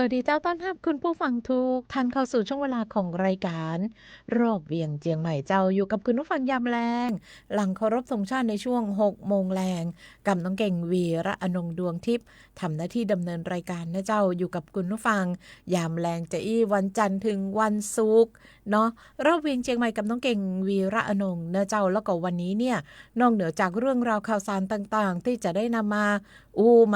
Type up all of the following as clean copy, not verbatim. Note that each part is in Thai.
สวัสดีเจ้าต้อนรับคุณผู้ฟังทุกท่านเข้าสู่ช่วงเวลาของรายการรอบเวียงเจียงใหม่เจ้าอยู่กับคุณผู้ฟังยามแลงหลังเคารพธงชาติในช่วง6โมงแลงกับน้องเก่งวีระอนงดวงทิพย์ทำหน้าที่ดำเนินรายการนะเจ้าอยู่กับคุณผู้ฟังยามแลงจะอี้วันจันทร์ถึงวันศุกร์เนาะรอบเวียงเจียงใหม่กับน้องเก่งวีระอนงนะเจ้าแล้วก็วันนี้เนี่ยนอกเหนือจากเรื่องราวข่าวสารต่างๆที่จะได้นำมา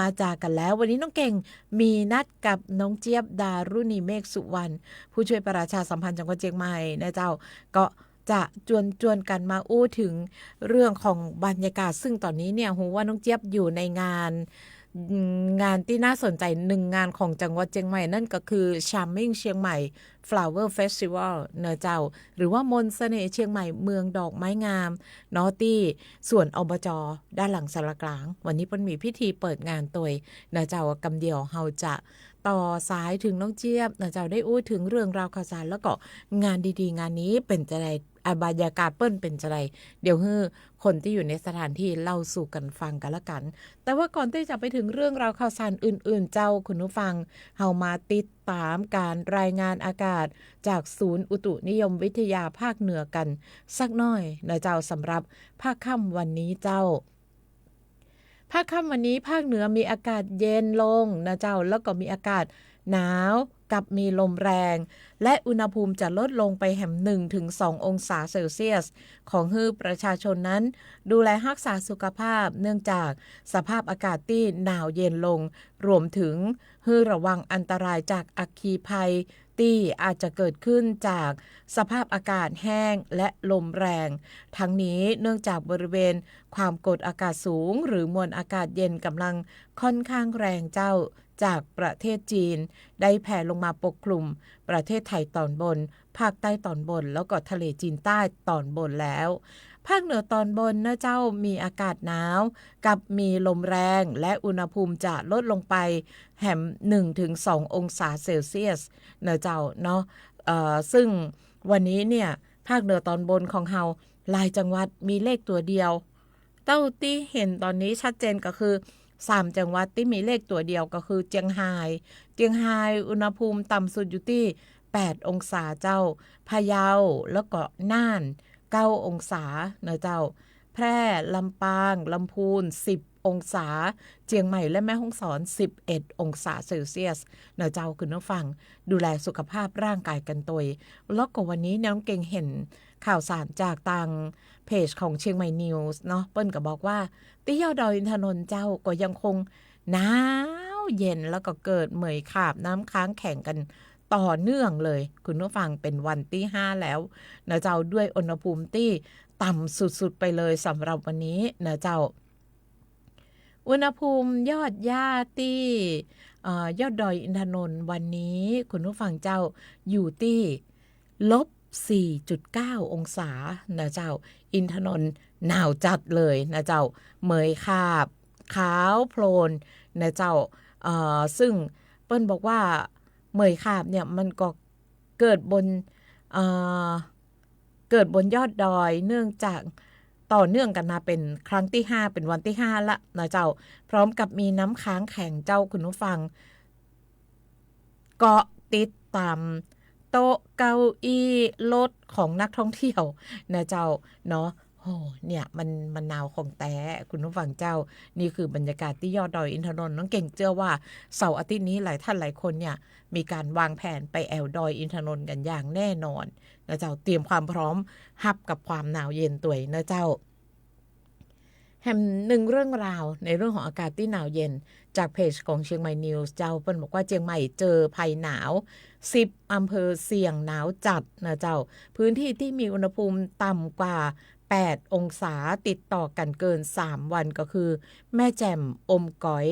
มาจากกันแล้ววันนี้น้องเก่ง มีนัดกับน้องเจี๊ยบดารุณีเมฆสุวรรณผู้ช่วยประชาสัมพันธ์จังหวัดเชียงใหม่นะเจ้าก็จะจวนกันมาถึงเรื่องของบรรยากาศซึ่งตอนนี้เนี่ยหูว่าน้องเจี๊ยบอยู่ในงานที่น่าสนใจหนึ่งงานของจังหวัดเชียงใหม่นั่นก็คือ Charming เชียงใหม่ Flower Festival เนอะเจ้าหรือว่ามนต์เสน่ห์เชียงใหม่เมืองดอกไม้งามเนอที่ส่วนอบจด้านหลังสารกลางวันนี้เปิ้นมีพิธีเปิดงานตัวนะเจ้ากำเดียวเฮาจะต่อสายถึงน้องเจี๊ยบนะเจ้าได้ถึงเรื่องราวข่าวสารแล้วก็งานดีๆงานนี้เป็นจะไดบรรยากาศเปิ้นเป็นจะไดเดี๋ยวฮือคนที่อยู่ในสถานที่เล่าสู่กันฟังกันละกันแต่ว่าก่อนที่จะไปถึงเรื่องราวข่าวสารอื่นๆเจ้าคุณผู้ฟังเฮามาติดตามการรายงานอากาศจากศูนย์อุตุนิยมวิทยาภาคเหนือกันสักหน่อยนะเจ้าสำหรับภาคค่ำวันนี้เจ้า ภาคค่ำวันนี้ภาคเหนือมีอากาศเย็นลงนะเจ้าแล้วก็มีอากาศหนาวกับมีลมแรงและอุณหภูมิจะลดลงไปแห่ม1ถึง2องศาเซลเซียสของฮือประชาชนนั้นดูแลรักษาสุขภาพเนื่องจากสภาพอากาศที่หนาวเย็นลงรวมถึงฮือระวังอันตรายจากอัคคีภัยที่อาจจะเกิดขึ้นจากสภาพอากาศแห้งและลมแรงทั้งนี้เนื่องจากบริเวณความกดอากาศสูงหรือมวลอากาศเย็นกำลังค่อนข้างแรงเจ้าจากประเทศจีนได้แผ่ลงมาปกคลุมประเทศไทยตอนบนภาคใต้ตอนบนแล้วก็ทะเลจีนใต้ตอนบนแล้วภาคเหนือตอนบนนะเจ้ามีอากาศหนาวกับมีลมแรงและอุณหภูมิจะลดลงไปแห่ม 1-2 องศาเซลเซียสเนอะเจ้าเนาะซึ่งวันนี้เนี่ยภาคเหนือตอนบนของเฮาหลายจังหวัดมีเลขตัวเดียวเต้าที่เห็นตอนนี้ชัดเจนก็คือ3จังหวัดที่มีเลขตัวเดียวก็คือเจียงไฮ้อุณหภูมิต่ำสุดอยู่ที่8องศาเจ้าพะเยาแล้วก็น่าน9องศาเนอะเจ้าแพร่ลำปางลำพูน10องศาเชียงใหม่และแม่ฮ่องสอน11องศาเซลเซียสเนอะเจ้าคุณผู้ฟังดูแลสุขภาพร่างกายกันตัวแล้วก็วันนี้น้องเก่งเห็นข่าวสารจากทางเพจของเชียงใหม่นิวส์เนาะเปิ้นก็บอกว่าที่ยอดดอยอินทนนท์เจ้าก็ยังคงหนาวเย็นแล้วก็เกิดเหมยขาบน้ำค้างแข็งกันต่อเนื่องเลยคุณผู้ฟังเป็นวันที่5แล้วนะเจ้าด้วยอุณหภูมิที่ต่ำสุดๆไปเลยสำหรับวันนี้นะเจ้าอุณหภูมิยอดหญ้าที่ยอดดอยอินทนนท์วันนี้คุณผู้ฟังเจ้าอยู่ที่ลบ4.9 องศานะเจ้าอินทนนท์หนาวจัดเลยนะเจ้าเหมยขาบขาวโพลนนะเจ้าซึ่งเปิ้นบอกว่าเหมยขาบเนี่ยมันก็เกิดบนเอ่อเกิดบนยอดดอยเนื่องจากต่อเนื่องกันมาเป็นครั้งที่5เป็นวันที่5ละนะเจ้าพร้อมกับมีน้ำค้างแข็งเจ้าคุณผู้ฟังเกาะติดตามโต๊ะเก้าอี้รถของนักท่องเที่ยวนะเจ้าเนาะโอ้เนี่ยมันหนาวของแต่คุณผู้ฟังเจ้านี่คือบรรยากาศที่ยอดดอยอินทนนท์น้องเก่งเชื่อว่าเสาร์อาทิตย์นี้หลายท่านหลายคนเนี่ยมีการวางแผนไปแอวดอยอินทนนท์กันอย่างแน่นอนนะเจ้าเตรียมความพร้อมรับกับความหนาวเย็นตัวนะเจ้า แฮมหนึ่งเรื่องราวในเรื่องของอากาศที่หนาวเย็นจากเพจของเชียงใหม่นิวส์เจ้าเปิ้นบอกว่าเชียงใหม่เจอภัยหนาว10อำเภอเสี่ยงหนาวจัดนะเจ้าพื้นที่ที่มีอุณหภูมิต่ำกว่า8องศาติดต่อกันเกิน3วันก็คือแม่แจ่มอมก๋อย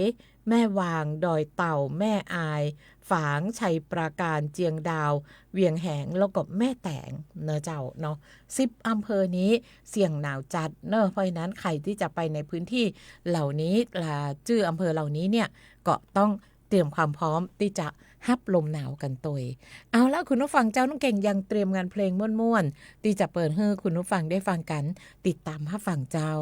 แม่วางดอยเต่าแม่อายฝางชัยปราการเจียงดาวเวียงแหงแล้วก็แม่แตงนะเจ้าเนาะ10อำเภอนี้เสี่ยงหนาวจัดเนอะเพราะฉะนั้นใครที่จะไปในพื้นที่เหล่านี้ชื่ออำเภอเหล่านี้เนี่ยก็ต้องเตรียมความพร้อมที่จะฮับลมหนาวกันตัวเอาแล้วคุณผู้ฟังเจ้าน้องเก่งยังเตรียมงานเพลงม่วนๆที่จะเปิดให้คุณผู้ฟังได้ฟังกันติดตามรับฟังเจ้า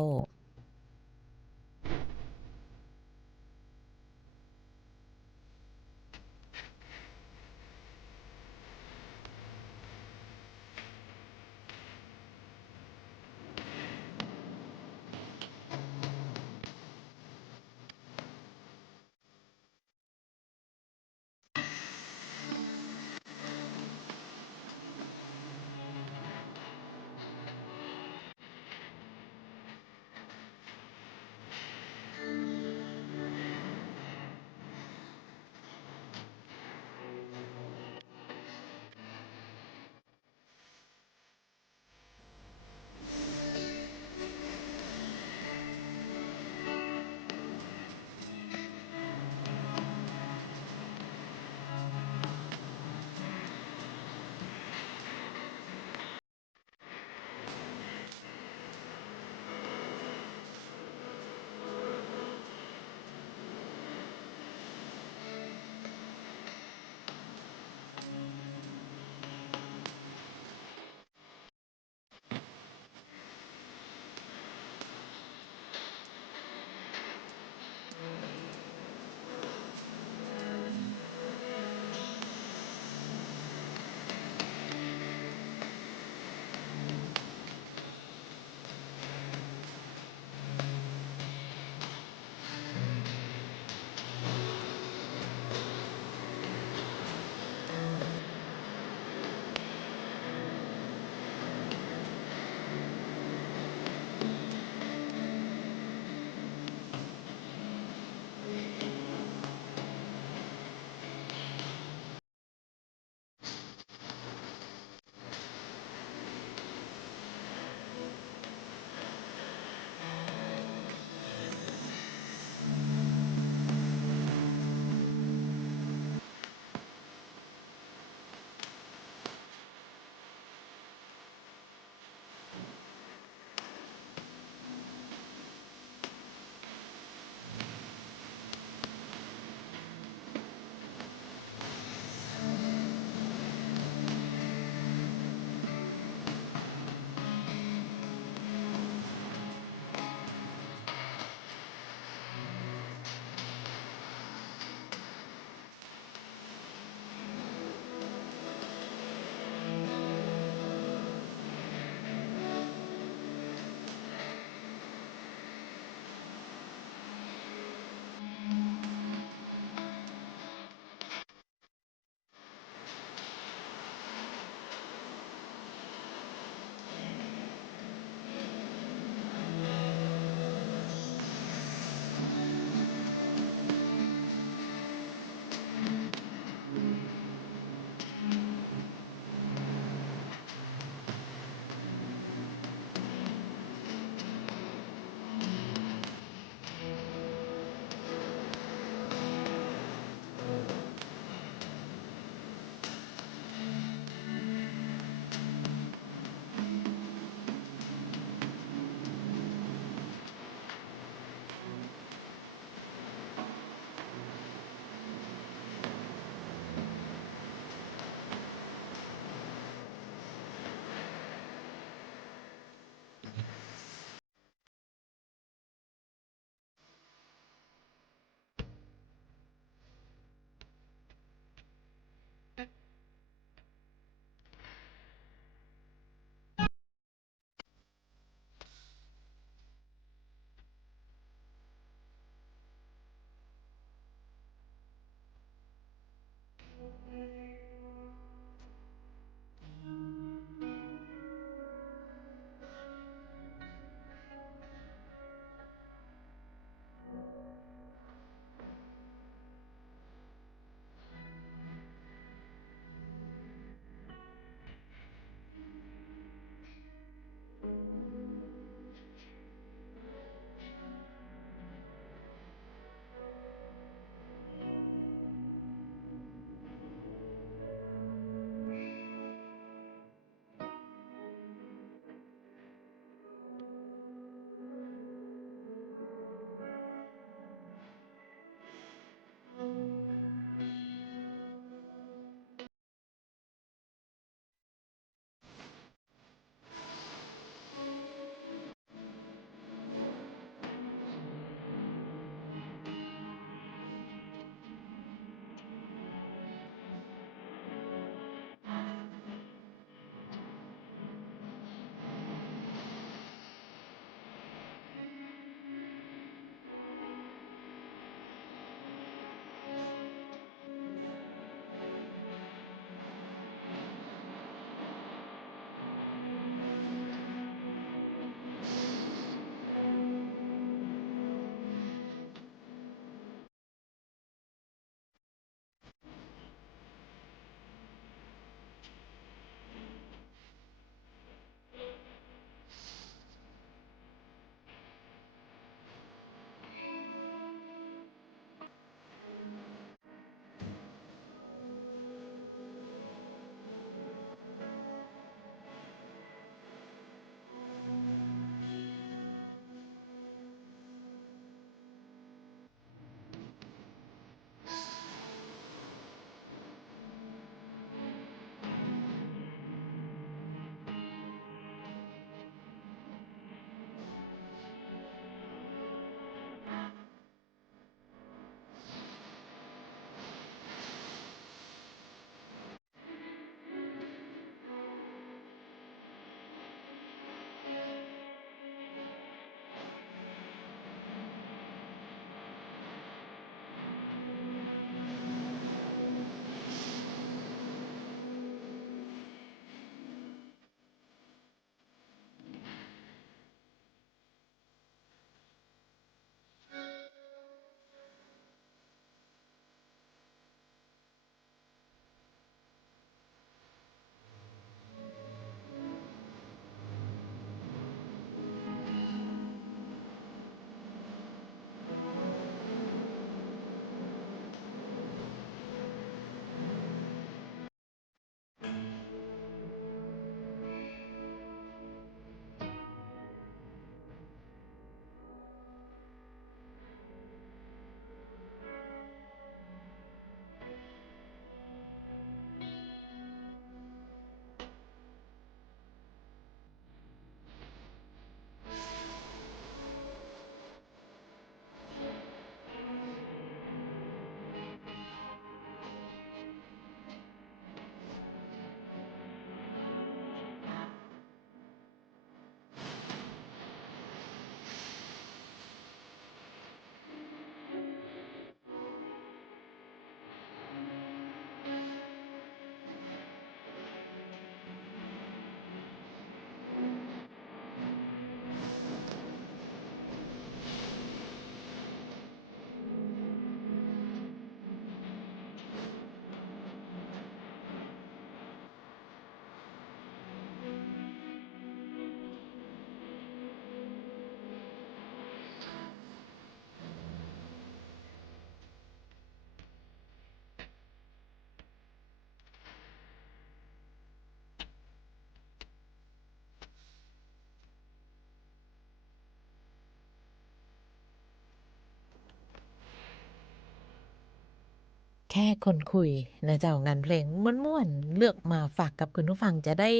ค่คนคุยนะเจ้างานเพลงม่วนๆเลือกมาฝากกับคุณผู้ฟังจะได้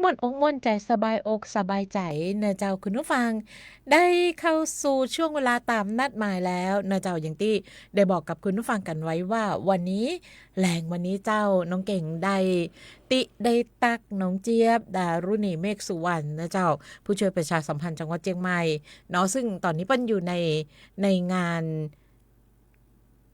ม่วนอกม่วนใจสบายอกสบายใจนะเจ้าคุณผู้ฟังได้เข้าสู่ช่วงเวลาตามนัดหมายแล้วนะเจ้าอย่างที่ได้บอกกับคุณผู้ฟังกันไว้ว่าวันนี้แรงวันนี้เจ้าน้องเก่งได้ติได้ตักน้องเจี๊ยบดารุณีเมฆสุวรรณนะเจ้าผู้ช่วยประชาสัมพันธ์จังหวัดเชียงใหม่เนาะซึ่งตอนนี้เปิ้นอยู่ในงาน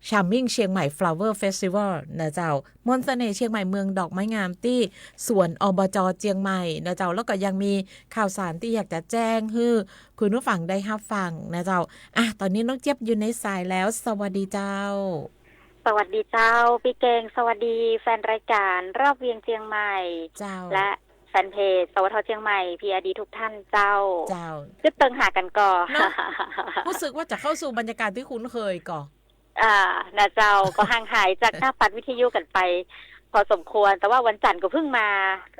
Charming เชียงใหม่ Flower Festival นะเจ้ามนต์เสน่ห์เชียงใหม่เมืองดอกไม้งามที่สวนอบจเชียงใหม่นะเจ้าแล้วก็ยังมีข่าวสารที่อยากจะแจ้งให้คุณผู้ฟังได้รับฟังนะเจ้าตอนนี้น้องเจี๊ยบอยู่ในสายแล้วสวัสดีเจ้าสวัสดีเจ้าพี่เกงสวัสดีแฟนรายการรอบเวียงเชียงใหม่เจ้าและแฟนเพจสวทเชียงใหม่ PRD ทุกท่านเจ้าจะเติงหากันก่อรู้สึกว่าจะเข้าสู่บรรยากาศที่คุ้นเคยก่อนะเจ้าก็ห่างหายจากหน้าปัดวิทยุกันไปพอสมควรแต่ว่าวันจันทร์ก็เพิ่งมา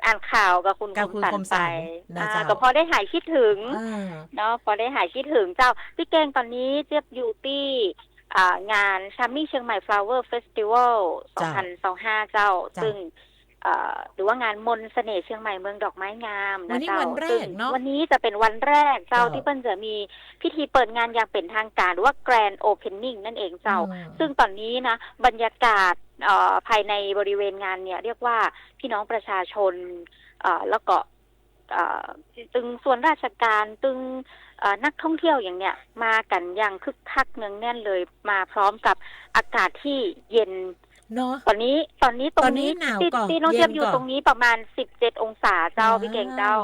อ่านข่าวกับคุณคมสันไปก็พอได้หายคิดถึงเนาะพอได้หายคิดถึงเจ้าพี่เกงตอนนี้เจี๊ยบอยู่ที่งาน Charming เชียงใหม่ Flower Festival 2025เจ้าซึ่งหรือว่างานมนต์เสน่ห์เชียงใหม่เมืองดอกไม้งามนะเจ้าวันนี้จะเป็นวันแรกเจ้าที่เปิ้ลจะมีพิธีเปิดงานอย่างเป็นทางการหรือว่า Grand Opening นั่นเองเจ้าซึ่งตอนนี้นะบรรยากาศภายในบริเวณงานเนี่ยเรียกว่าพี่น้องประชาชนแล้วก็ตึงส่วนราชการตึงนักท่องเที่ยวอย่างเนี้ยมากันอย่างคึกคักเนืองแน่นเลยมาพร้อมกับอากาศที่เย็นตอนนี้ตรงนี้ที่น้องเทียบอยู่ตรงนี้ประมาณ17องศาเจ้าพี่เก่งเจ้า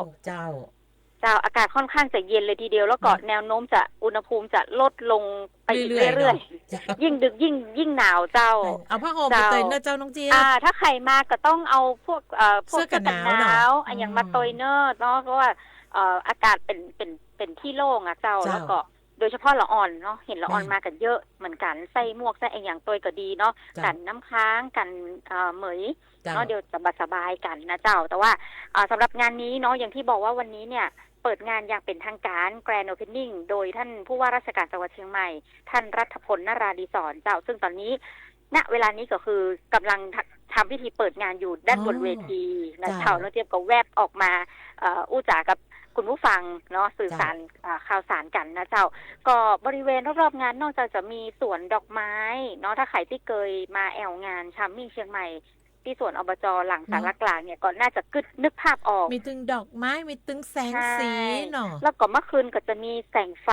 อากาศค่อนข้างจะเย็นเลยทีเดียวแล้วก็แนวโน้มจะอุณหภูมิจะลดลงไปเรื่อยๆยิ่งดึกยิ่งหนาวเจ้าเอาผ้าห่มไปเตยเนอเจ้าน้องเจี๊ยบถ้าใครมาก็ต้องเอาพวกเสื้อกันหนาวอย่างมาเตยเนอเนาะเพราะว่าอากาศเป็นที่โล่งเจ้าแล้วก็โดยเฉพาะละอ่อนเนาะเห็นละอ่อนมากันเยอะเหมือนกันใส่หมวกใส่อย่างตัวก็ดีเนาะกันน้ำค้างกันเหมยเนาะเดี๋ยวสบายกันนะเจ้าแต่ว่าสำหรับงานนี้เนาะอย่างที่บอกว่าวันนี้เนี่ยเปิดงานอย่างเป็นทางการ Grand Opening โดยท่านผู้ว่าราชการจังหวัดเชียงใหม่ท่านรัฐพลนราดีศรเจ้าซึ่งตอนนี้ณเวลานี้ก็คือกำลังทำพิธีเปิดงานอยู่ด้านบนเวทีนะเจ้าแล้วเทียบกับแวบออกมาอู้จ๋ากับคุณผู้ฟังเนาะสื่อสารข่าวสารกันนะเจ้าก็บริเวณรอบๆงานนอกจากจะมีสวนดอกไม้เนาะถ้าใครที่เคยมาแอวงานCharmingเชียงใหม่ที่สวนอบจหลังศาลากลางเนี่ยก็น่าจะนึกภาพออกมีตึงดอกไม้มีตึงแสงสีเนาะแล้วก็เมื่อคืนก็จะมีแสงไฟ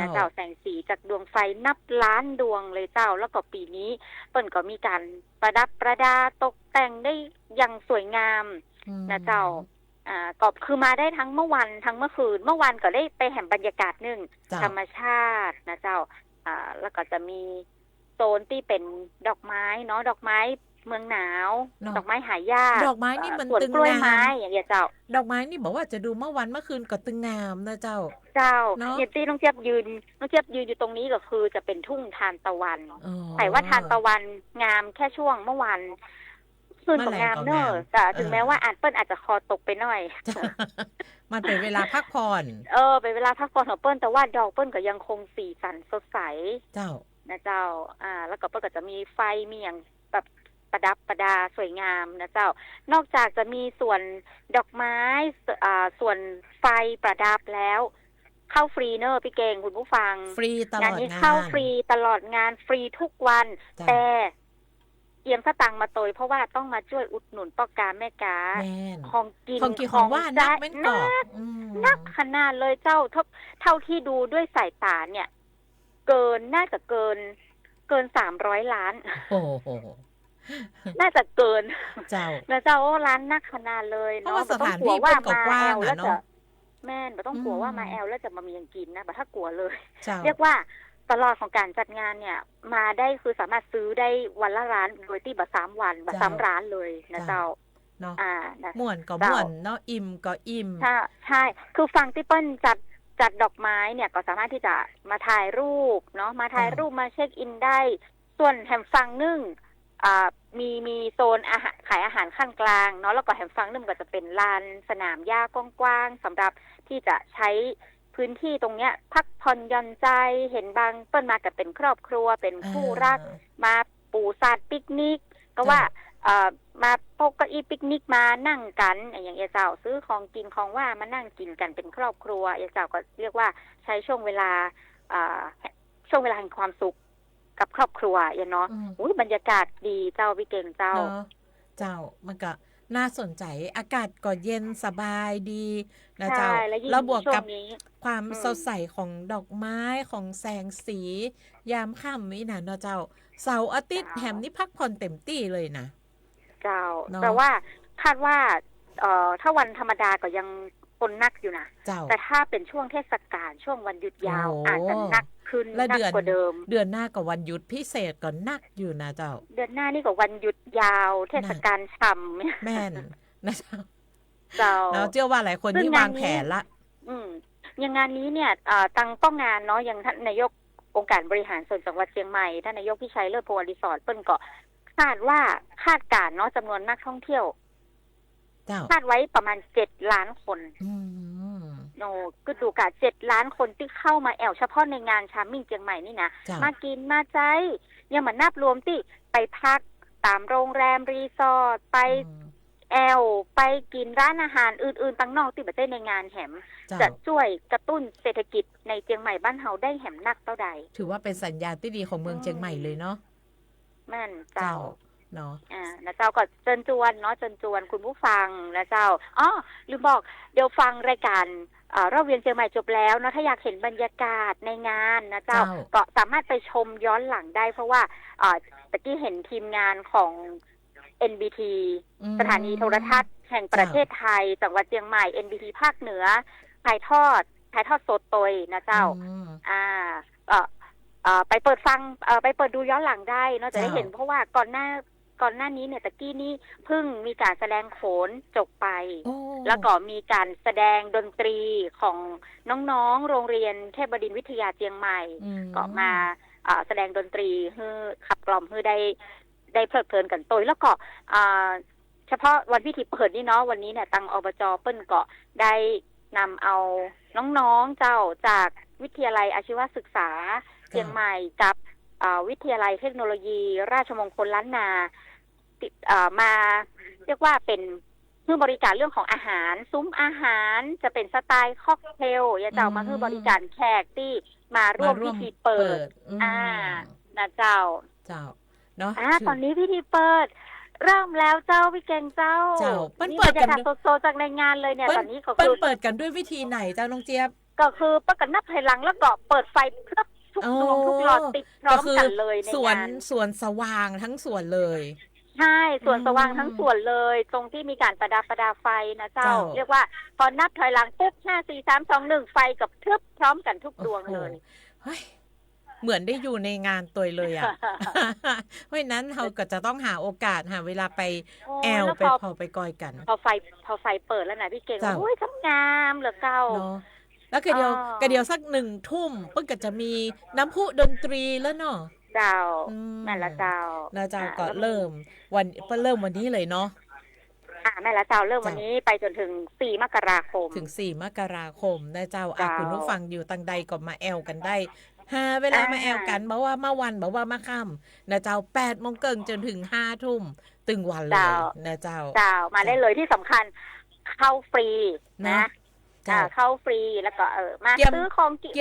นะเจ้าแสงสีจากดวงไฟนับล้านดวงเลยเจ้าแล้วก็ปีนี้เปิ้นก็มีการประดับประดาตกแต่งได้อย่างสวยงามนะเจ้าก็คือมาได้ทั้งเมื่อวันทั้งเมื่อคืนเมื่อวันก็ได้ไปแห่งบรรยากาศนึงธรรมชาตินะเจ้าแล้วก็จะมีโซนที่เป็นดอกไม้เนาะดอกไม้เมืองหนาวดอกไม้หายากดอกไม้นี่มันตึงกล้วยไม้อย่างเงี้ยเจ้าดอกไม้นี่บอกว่าจะดูเมื่อวันเมื่อคืนก็ตึงงามนะเจ้าเนี่ยที่น้องเจี๊ยบยืนอยู่ตรงนี้ก็คือจะเป็นทุ่งทานตะวันแต่ว่าทานตะวันงามแค่ช่วงเมื่อวันคืนของงามเนอะแต่ถึงแม้ว่าเปิ้ลอาจจะคอตกไปหน่อยมันเป็นเวลาพักผ่อนเป็นเวลาพักผ่อนของเปิ้ลแต่ว่าดอกเปิ้ลก็ยังคงสีสันสดใสเจ้านะเจ้าแล้วก็เปิ้ลก็จะมีไฟมีอย่างแบบประดับประดาสวยงามนะเจ้านอกจากจะมีส่วนดอกไม้ส่วนไฟประดับแล้วเข้าฟรีเนอะพี่เก่งคุณผู้ฟังฟรีตลอดงานนี้เข้าฟรีตลอดงานฟรีทุกวันแต่เกียมสตังมาโตยเพราะว่าต้องมาช่วยอุดหนุนพ่อกาแม่กาของกินของว่านักขนาดเลยเจ้าเท่าที่ดูด้วยสายตาเนี่ยน่าจะเกิน300 ล้านโอ้โหน่าจะเกินเจ้านะเจ้าร้านนักขนาดเลยเนาะต้องกลัวว่ามาแอลแล้วจะแม่นต้องกลัวว่ามาแอลแล้วจะมามีอย่างกินนะแต่ถ้ากลัวเลยเรียกว่าตลอดของการจัดงานเนี่ยมาได้คือสามารถซื้อได้วันละร้านโดยที่บัตร3 วันบัตร3 ร้านเลยนะเจ้าเนาะม่วนก็ม่วนเนาะอิ่มก็อิ่มใช่คือฟังที่เปิ้ลจัดดอกไม้เนี่ยก็สามารถที่จะมาถ่ายรูปเนาะมาถ่ายรูปมาเช็คอินได้ส่วนแฮมฟังนึ่งมีโซนอาหารขายอาหารขั้นกลางเนาะแล้วก็แฮมฟังนึ่งก็จะเป็นลานสนามหญ้ากว้างๆสำหรับที่จะใช้พื้นที่ตรงเนี้ยพักผ่อนหย่อนใจเห็นบางเปิ้ลมากับเป็นครอบครัวเป็นคู่รักมา ปูซาดปิกนิกก็ว่ามาพกเก้าอี้ปิกนิกมานั่งกันอย่างเจ้าซื้อของกินของว่ามานั่งกินกันเป็นครอบครัวเจ้าก็เรียกว่าใช้ช่วงเวลาแห่งความสุขกับครอบครัวเนาะบรรยากาศดีเจ้าพี่เก่งเจ้ามันก็น่าสนใจอากาศก็เย็นสบายดีนะเจ้าแล้วบวกกับความสดใสของดอกไม้ของแสงสียามค่ำนี่นะเนาะเจ้าเสาร์อาทิตย์แถมนี่พักผ่อนเต็มที่เลยนะเจ้าแต่ว่าคาดว่าถ้าวันธรรมดาก็ยังคนนักอยู่นะแต่ถ้าเป็นช่วงเทศกาลช่วงวันหยุดยาวอาจจะนักขึ้นนักกว่าเดิมเดือนหน้ากับวันหยุดพิเศษก็นักอยู่นะเจ้าเดือนหน้านี่ก็วันหยุดยาวเทศกาลช่ำแม่นนะเจ้าแล้วเชื่อว่าหลายคนที่วางแผนละอย่างงานนี้เนี่ยตั้งป้องงานเนาะอย่างท่านนายกองค์การบริหารส่วนจังหวัดเชียงใหม่ท่านนายกพิชัยเลิศพงศ์อดิศรเปิ้นก็คาดการเนาะจำนวนนักท่องเที่ยวคาดไว้ประมาณ7 ล้านคนก็ดูกะ7 ล้านคนที่เข้ามาแอวเฉพาะในงานชามิ่งเชียงใหม่นี่นะมากินมาใจยังมานับรวมที่ไปพักตามโรงแรมรีสอร์ทไปแอวไปกินร้านอาหารอื่นๆตั้งนอกที่ประเทศในงานแหมจะช่วยกระตุ้นเศรษฐกิจในเชียงใหม่บ้านเฮาได้แหมนักเท่าใดถือว่าเป็นสัญญาณที่ดีของเมืองเชียงใหม่เลยเนาะแม่นเจ้าเนาะนะเจ้าก็เชิญชวนเนาะเชิญชวนคุณผู้ฟังนะเจ้าลืมบอกเดี๋ยวฟังรายการรอบเวียนเชียงใหม่จบแล้วเนาะถ้าอยากเห็นบรรยากาศในงานนะเจ้าก็สามารถไปชมย้อนหลังได้เพราะว่าตะกี้เห็นทีมงานของ NBT สถานีโทรทัศน์แห่งประเทศไทยจังหวัดเชียงใหม่ NBT ภาคเหนือถ่ายทอดสดโดยนะเจ้าไปเปิดฟังไปเปิดดูย้อนหลังได้เนาะจะได้เห็นเพราะว่าก่อนหน้านี้เนี่ยตะกี้นี้เพิ่งมีการแสดงโขนจบไปแล้วก็มีการแสดงดนตรีของน้องๆโรงเรียนเทพบดินทร์วิทยาเชียงใหม่ก็มาแสดงดนตรีให้ขับกล่อมให้ได้เพลิดเพลินกันโดยแล้วก็เฉพาะวันพิธีเปิดนี่เนาะวันนี้เนี่ยทางอบจ.เปิ้นก็ได้นำเอาน้องๆเจ้าจากวิทยาลัยอาชีวศึกษาเชียงใหม่กับวิทยาลัยเทคโนโลยีราชมงคลล้านนามาเรียกว่าเป็นให้บริการเรื่องของอาหารซุ้มอาหารจะเป็นสไตล์ค็อกเทลเจ้ามาให้บริการแขกที่มาร่วมพิธีเปิดนะเจ้าเนาะตอนนี้พิธีเปิดเริ่มแล้วเจ้าพี่เก่งเจ้านี่เปิดกันโซจากในงานเลยเนี่ยตอนนี้ก็คือเปิดกันด้วยวิธีไหนเจ้าน้องเจี๊ยบก็คือประกันนับถอยหลังแล้วก็เปิดไฟทุกดวงทุกหลอดติดพร้อมกันเลยในงานสวนสว่างทั้งสวนเลยใช่สวนสว่างทั้งสวนเลยตรงที่มีการประดับไฟนะเจ้าเรียกว่าพอนับถอยหลังปุ๊บ5 4 3 2 1ไฟกับทึบพร้อมกันทุกดวงเลยเหมือนได้อยู่ในงานตัวเลยอ่ะเพราะนั้นเราก็จะต้องหาโอกาสหาเวลาไปแอลไปพอไปกอยกันพอไฟเปิดแล้วนะพี่เก่งโอ้ยทั้งงามเหลือเก้าแล้วก็เดียวสัก1 ทุ่มเพิ่งก็จะมีน้ำพุดนตรีแล้วเนาะเจ้าแม่ละเจ้าแล้วเจ้าก็เริ่มวันนี้เลยเนาะแม่ละเจ้าเริ่มวันนี้ไปจนถึง4 มกราคมถึง4 มกราคมนะเจ้าคุณผู้ฟังอยู่ตังใดก็มาแอลกันได้เวลามาแอลกันบอกว่ามาวันบอกว่ามาค่ำนะเจ้า8 โมงเกิงจนถึง5 ทุ่มตึงวันเลยนะเจ้ามาได้เลยที่สำคัญเข้าฟรีนะเข้าฟรีแล้วก็มาซื้อของกิน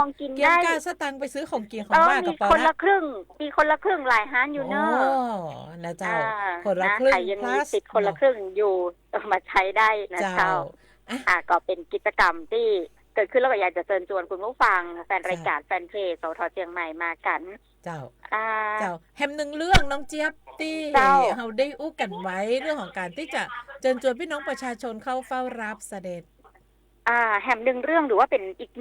ของกินได้เกี่ยวกับสตังค์ไปซื้อของกินของว่ากับปอคนละครึ่งมีคนละครึ่งหลายห้านอยู่เนอะนะเจ้าคนละครึ่งยังมีสิทธิ์คนละครึ่งอยู่มาใช้ได้นะเจ้าก็เป็นกิจกรรมที่เกิดขึ้นแล้วก็อยากจะเชิญชวนคุณผู้ฟังแฟนรายการแฟนเพจสท.เชียงใหม่มากันเจ้าแฮม1 เรื่องน้องเจี๊ยบที่เราได้อู้กันไว้เรื่องของการที่จะเชิญชวนพี่น้องประชาชนเข้าเฝ้ารับเสด็จแฮม1 เรื่องหรือว่าเป็นอีก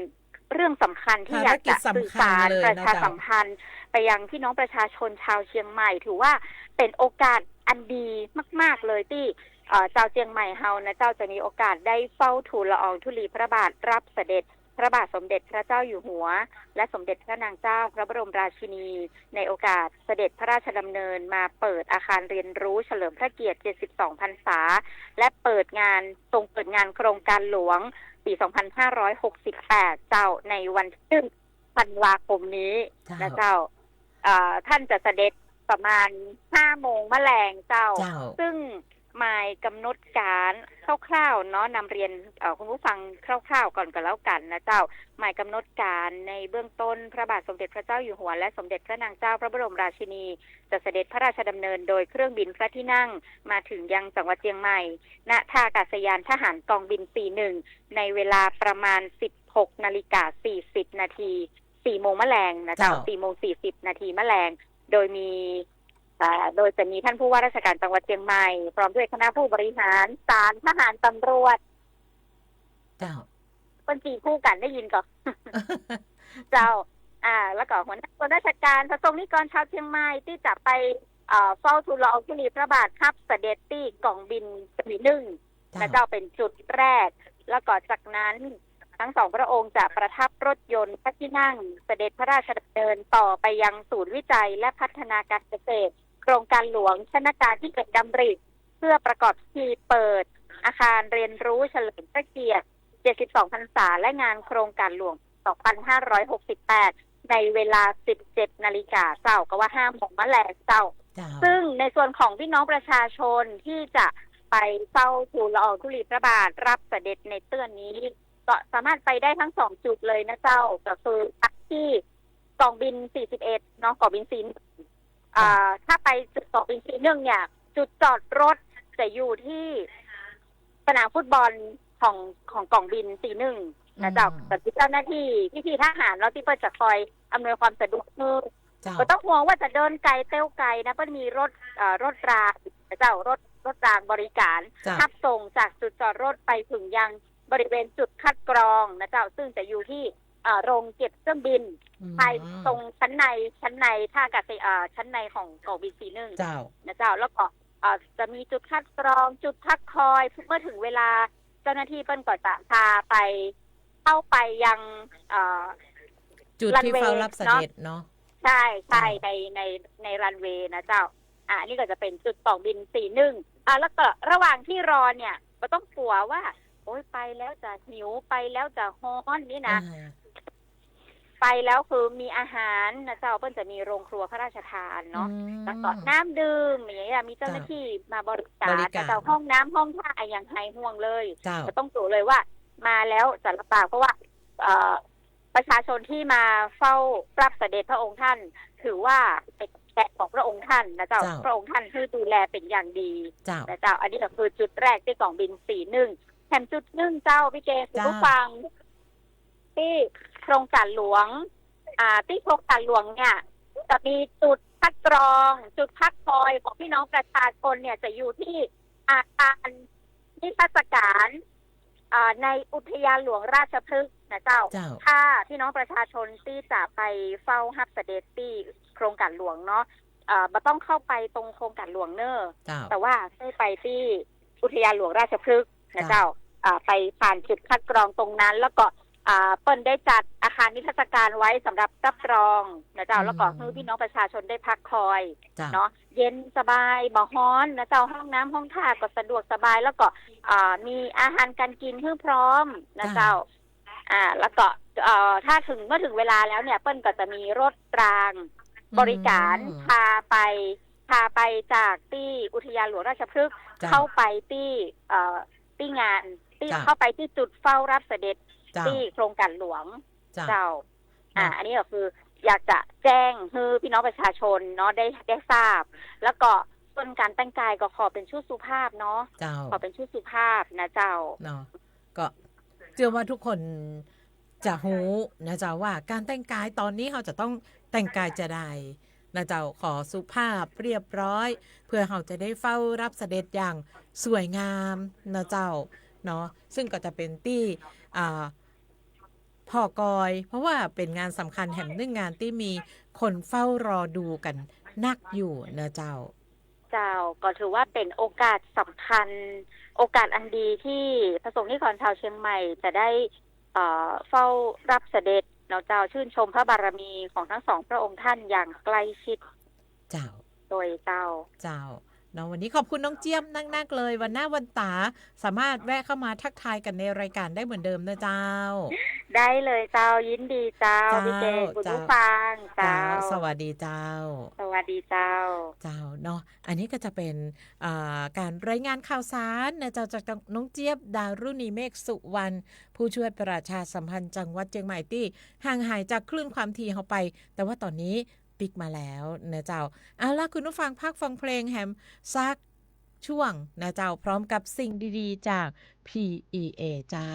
1 เรื่องสำคัญที่อยากจะสื่อสารประชาสัมพันธ์ไปยังพี่น้องประชาชนชาวเชียงใหม่ถือว่าเป็นโอกาสอันดีมากๆเลยที่เจ้าเชียงใหม่เฮานะเจ้าจะมีโอกาสได้เฝ้าทูลละอองธุลีพระบาทรับเสด็จพระบาทสมเด็จพระเจ้าอยู่หัวและสมเด็จพระนางเจ้าพระบรมราชินีในโอกาสเสด็จพระราชดำเนินมาเปิดอาคารเรียนรู้เฉลิมพระเกียรติ72 พรรษาและเปิดงานโครงการหลวงปี 2568 เจ้าในวันที่ธันวาคมนี้นะเจ้าท่านจะเสด็จ ประมาณ5 โมงแมลงเจ้า เจ้า ซึ่งหมายกำหนดการคร่าวๆเนาะนำเรียนคุณผู้ฟังคร่าวๆก่อนก็แล้วกันนะเจ้าหมายกำหนดการในเบื้องต้นพระบาทสมเด็จพระเจ้าอยู่หัวและสมเด็จพระนางเจ้าพระบรมราชินีจะเสด็จพระราชดำเนินโดยเครื่องบินพระที่นั่งมาถึงยังจังหวัดเชียงใหม่ณท่าอากาศยานทหารกองบิน 41ในเวลาประมาณ 16:40 นาที4 โมงแมลงนะเจ้า4 โมง 40 นาทีแมลงโดยจะมีท่านผู้ว่าราชการจังหวัดเชียงใหม่พร้อมด้วยคณะผู้บริหารศาลทหารตำรวจเจ้าเป็น4 คู่กันได้ยินก่อน เจ้าแล้วก็หัวหน้าส่วนราชการพระสงฆ์นิกรชาวเชียงใหม่ที่จะไปเฝ้าทูลละอองธุลีพระบาทรับเสด็จที่กองบิน41และเจ้าเป็นจุดแรกแล้วก็จากนั้นทั้งสองพระองค์จะประทับรถยนต์พระที่นั่งเสด็จพระราชดำเนินต่อไปยังศูนย์วิจัยและพัฒนาการเกษตรโครงการหลวงชนการที่เกิดดำริเพื่อประกอบพิธีเปิดอาคารเรียนรู้เฉลิมพระเกียรติ72 พรรษาและงานโครงการหลวง 2568 ในเวลา 17 นาฬิกาเจ้าก็ว่า5 โมงแมลงเจ้าซึ่งในส่วนของพี่น้องประชาชนที่จะไปเฝ้าทูลละอองธุลีพระบาทรับเสด็จในเตื้อนนี้ก็สามารถไปได้ทั้ง2 จุดเลยนะเจ้าก็คือที่กองบิน 41เนาะกองบินถ้าไปจุดกองบิน41เนี่ยจุดจอดรถจะอยู่ที่สนามฟุตบอลของกองบิน41นะเจ้าแต่เจ้าหน้าที่พี่ๆทหารเนาะที่เพิ่นจะคอยอำนวยความสะดวกก็ต้องห่วงว่าจะเดินไกลเต้วไกลนะเพิ่นมีรถรางนะเจ้ารถรางบริการรับส่งจากจุดจอดรถไปถึงยังบริเวณจุดคัดกรองนะเจ้าซึ่งจะอยู่ที่โรงเก็บเครื่องบินภายตรงชั้นในท่าอากาศชั้นในของกองบิน41เจ้านะเจ้าแล้วก็จะมีจุดคัดกรองจุดพักคอยเมื่อถึงเวลาเจ้าหน้าที่เปิ้นก็จะพาไปเข้าไปยังจุดที่เฝ้ารับเสด็จเนาะใช่ในรันเวย์นะเจ้าอันนี้ก็จะเป็นจุดกองบิน41แล้วก็ระหว่างที่รอเนี่ยก็ต้องกลัวว่าโอ๊ยไปแล้วจะหิวไปแล้วจะฮ้อนนี่นะไปแล้วคือมีอาหารนะเจ้าเปิ้นจะมีโรงครัวพระราชทานเนาะแล้วก็น้ำดื่มอย่างเงี้ยมีเจ้าหน้าที่มาบริการเจ้าห้องน้ำห้องท่าอย่างไฮห่วงเลยก็ต้องดูเลยว่ามาแล้วจะลำบากเพราะว่าประชาชนที่มาเฝ้ารับเสด็จพระองค์ท่านถือว่าเป็นแขกของพระองค์ท่านนะเจ้าพระองค์ท่านคือดูแลเป็นอย่างดีนะเจ้าอันนี้ก็คือจุดแรกที่กองบิน41แถมจุด1เจ้าพี่เจคุณผู้ฟังที่โครงการหลวงที่โครงการหลวงเนี่ยจะมีจุดคัดกรองจุดพักคอยของพี่น้องประชาชนเนี่ยจะอยู่ที่อาคารนิทรรศการในอุทยานหลวงราชพฤกษ์นะเจ้าถ้าพี่น้องประชาชนที่จะไปเฝ้ารับเสด็จที่โครงการหลวงเนาะบ่ต้องเข้าไปตรงโครงการหลวงเนอะแต่ว่าให้ไปที่อุทยานหลวงราชพฤกษ์นะเจ้าไปผ่านจุดคัดกรองตรงนั้นแล้วก็เปิ้นได้จัดอาคารนิทรรศการไว้สำหรับรับรองนะเจ้าแล้วก็ให้พี่น้องประชาชนได้พักคอยเนาะเย็นสบายบ่ฮ้อนนะเจ้าห้องน้ำห้องท่าก็สะดวกสบายแล้วก็มีอาหารการกินให้พร้อมนะเจ้าแล้วก็ถ้าเมื่อถึงเวลาแล้วเนี่ยเปิ้นก็จะมีรถรางบริการพาไปจากที่อุทยานหลวงราชพฤกษ์เข้าไปที่งานที่เข้าไปที่จุดเฝ้ารับเสด็จที่โครงการหลวงเจ้าอันนี้ก็คืออยากจะแจ้งให้พี่น้องประชาชนเนาะได้ทราบแล้วก็ส่วนการแต่งกายก็ขอเป็นชุดสุภาพเนาะขอเป็นชุดสุภาพนะเจ้าเนาะก็เชื่อว่าทุกคนจะรู้นะเจ้าว่าการแต่งกายตอนนี้เขาจะต้องแต่งกายจะได้นะเจ้าขอสุภาพเรียบร้อยเพื่อเขาจะได้เฝ้ารับเสด็จอย่างสวยงามนะเจ้าเนาะซึ่งก็จะเป็นที่พ่อกอยเพราะว่าเป็นงานสำคัญแห่งหนึ่งงานที่มีคนเฝ้ารอดูกันนักอยู่นะเจ้าก็ถือว่าเป็นโอกาสสำคัญโอกาสอันดีที่พระสงฆ์นิกรชาวเชียงใหม่จะได้เฝ้ารับเสด็จเนาะเจ้าชื่นชมพระบารมีของทั้งสองพระองค์ท่านอย่างใกล้ชิดเจ้าโดยเจ้า เนาะวันนี้ขอบคุณน้องเจี๊ยบนักๆเลยวันหน้าวันตาสามารถแวะเข้ามาทักทายกันในรายการได้เหมือนเดิมนะเจ้าได้เลยเจ้ายินดีเจ้าเจ้าพี่เจคุณเจ้าผู้ฟังเจ้าเจ้าสวัสดีเจ้าสวัสดีเจ้าเจ้าเนาะอันนี้ก็จะเป็นการรายงานข่าวสารนะเจ้าจากน้องเจี๊ยบดารุณีเมฆสุวรรณผู้ช่วยประชาสัมพันธ์จังหวัดเชียงใหม่ที่ห่างหายจากคลื่นความถี่เขาไปแต่ว่าตอนนี้ปิกมาแล้วนะเจ้าเอาล่ะคุณผู้ฟังพักฟังเพลงแฮมซักช่วงนะเจ้าพร้อมกับสิ่งดีๆจาก PEA เจ้า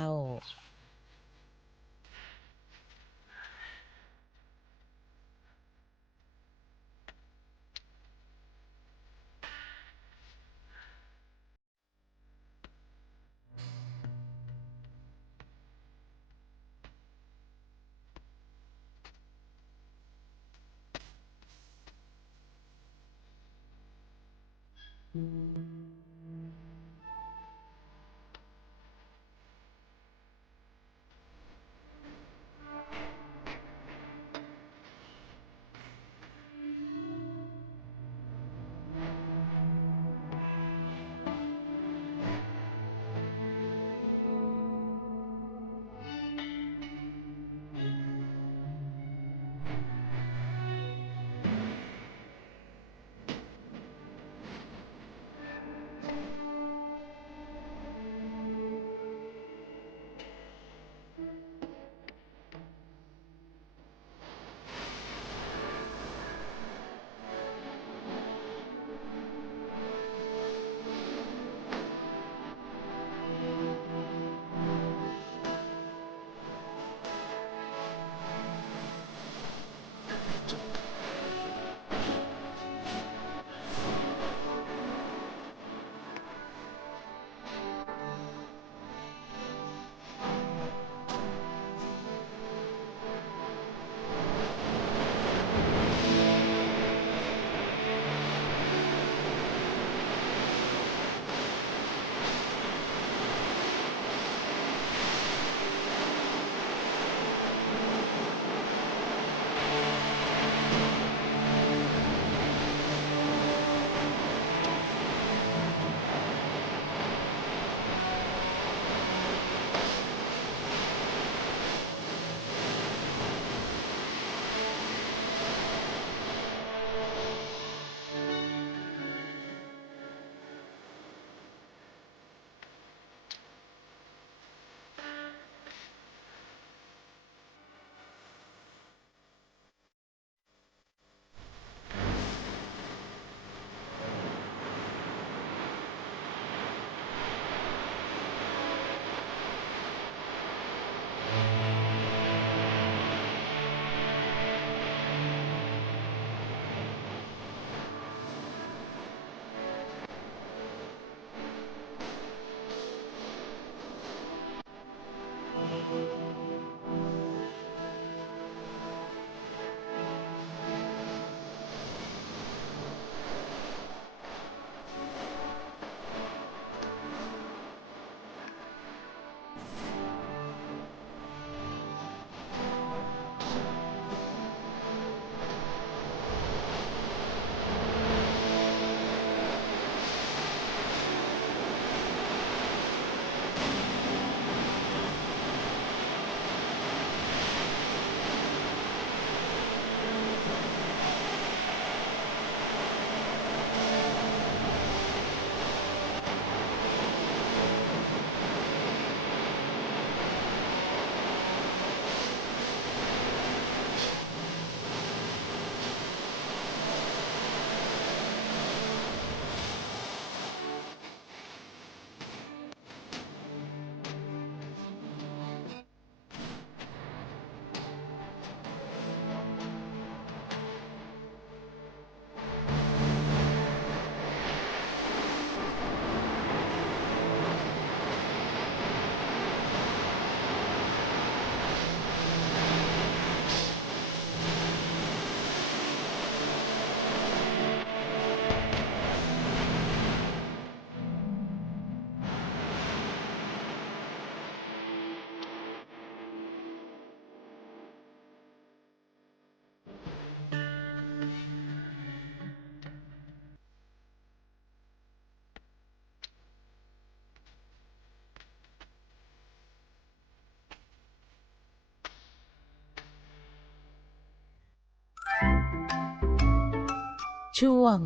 ช่วง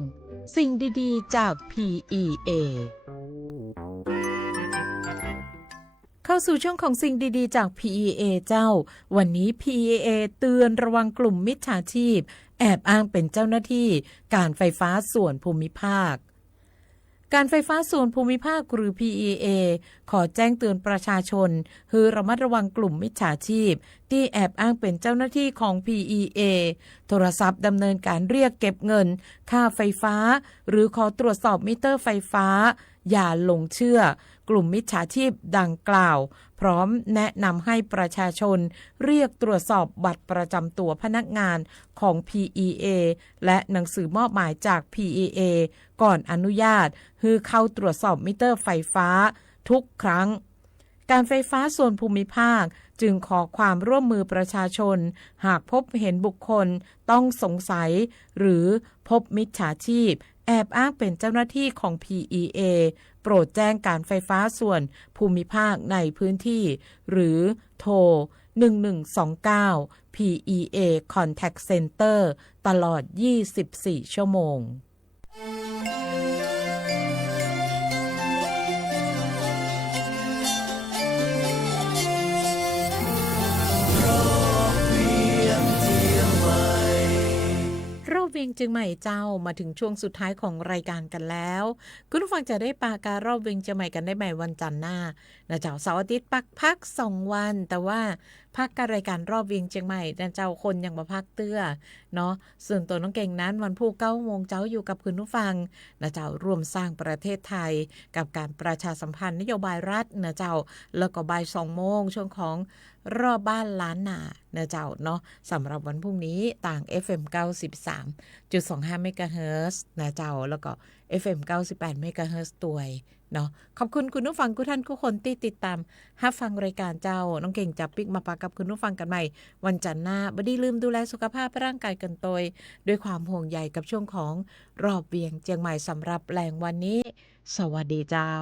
สิ่งดีๆจาก PEA เข้าสู่ช่วงของสิ่งดีๆจาก PEA เจ้าวันนี้ PEA เตือนระวังกลุ่มมิจฉาชีพแอบอ้างเป็นเจ้าหน้าที่การไฟฟ้าส่วนภูมิภาคการไฟฟ้าส่วนภูมิภาคหรือ PEA ขอแจ้งเตือนประชาชนให้ระมัดระวังกลุ่มมิจฉาชีพที่แอบอ้างเป็นเจ้าหน้าที่ของ PEA โทรศัพท์ดำเนินการเรียกเก็บเงินค่าไฟฟ้าหรือขอตรวจสอบมิเตอร์ไฟฟ้าอย่าหลงเชื่อกลุ่มมิจฉาชีพดังกล่าวพร้อมแนะนำให้ประชาชนเรียกตรวจสอบบัตรประจำตัวพนักงานของ PEA และหนังสือมอบหมายจาก PEA ก่อนอนุญาตให้เข้าตรวจสอบมิเตอร์ไฟฟ้าทุกครั้งการไฟฟ้าส่วนภูมิภาคจึงขอความร่วมมือประชาชนหากพบเห็นบุคคลต้องสงสัยหรือพบมิจฉาชีพแอบอ้างเป็นเจ้าหน้าที่ของ PEA โปรดแจ้งการไฟฟ้าส่วนภูมิภาคในพื้นที่หรือโทร1129 PEA Contact Center ตลอด24ชั่วโมงรอบเวียงเชียงใหม่เจ้ามาถึงช่วงสุดท้ายของรายการกันแล้วคุณผู้ฟังจะได้ปาการรอบเวียงเชียงใหม่กันได้ใหม่วันจันทร์หน้านะเจ้าเสาร์อาทิตย์พัก2วันแต่ว่าพักการรายการรอบเวียงเชียงใหม่นะเจ้าคนยังมาพักเตื้อเนาะส่วนตัวน้องเก่งนั้นวันพุธ9 โมงเจ้าอยู่กับคุณผู้ฟังนะเจ้าร่วมสร้างประเทศไทยกับการประชาสัมพันธ์นโยบายรัฐนะเจ้าแล้วก็บ่าย2 โมงช่วงของรอบบ้านล้านนานะเจ้าเนาะสำหรับวันพรุ่งนี้ต่าง FM 93.25 เมกะเฮิรตซ์นะเจ้าแล้วก็ FM 98 เมกะเฮิรตซ์ตัวยเนาะขอบคุณคุณผู้ฟังทุกท่านทุกคนที่ติดตามรับฟังรายการเจ้าน้องเก่งจับปิกมาปากับคุณผู้ฟังกันใหม่วันจันทร์หน้าบ่ได้ลืมดูแลสุขภาพร่างกายกันตัวด้วยความห่วงใยกับช่วงของรอบเวียงเชียงใหม่สำหรับแรงวันนี้สวัสดีเจ้า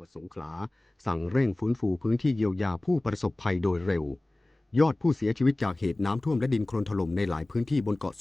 วัดสงขลาสั่งเร่งฟื้นฟูพื้นที่เยียวยาผู้ประสบภัยโดยเร็วยอดผู้เสียชีวิตจากเหตุน้ำท่วมและดินโคลนถล่มในหลายพื้นที่บนเกาะ